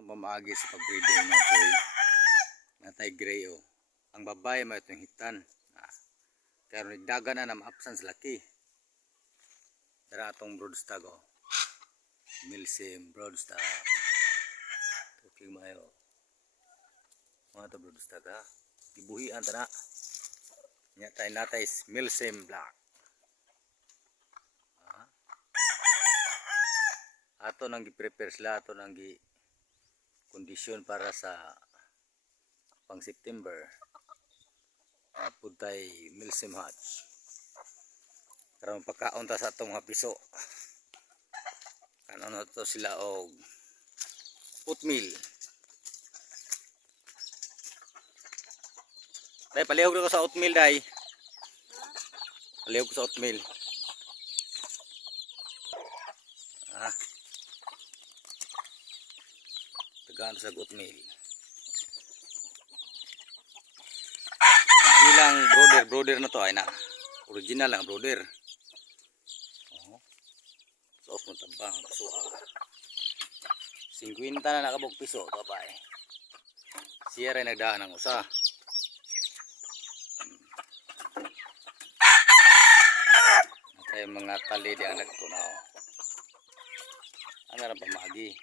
atong pamaagi sa pagbreeding na choy natay gray o. Ang babae may itong hitan. Pero nagdaga na ma-absence laki. Dara atong broodstag o. Milsim broodstag. Tuking mayo. Mga ito broodstag ha. Ibuhian ta na. Nyatay natay milsim black. Ato nang gi-prepare sila, ato nang gi-kondisyon para sa pang September. Putay milsim hatch. Karon pagkaon ta sa atong mga piso. Kanon na to sila og oatmeal. Dai palihog ko sa oatmeal dai. Palihog ko sa oatmeal. Tagaan sa oatmeal. Ilang brother na to ay na. Original lang brother. Soft mo tabang piso. 50 na nakabog piso babay. Siya rin nagdaan ng usa. Ay mga tali di ang nagtunaw. Ano na pamagi.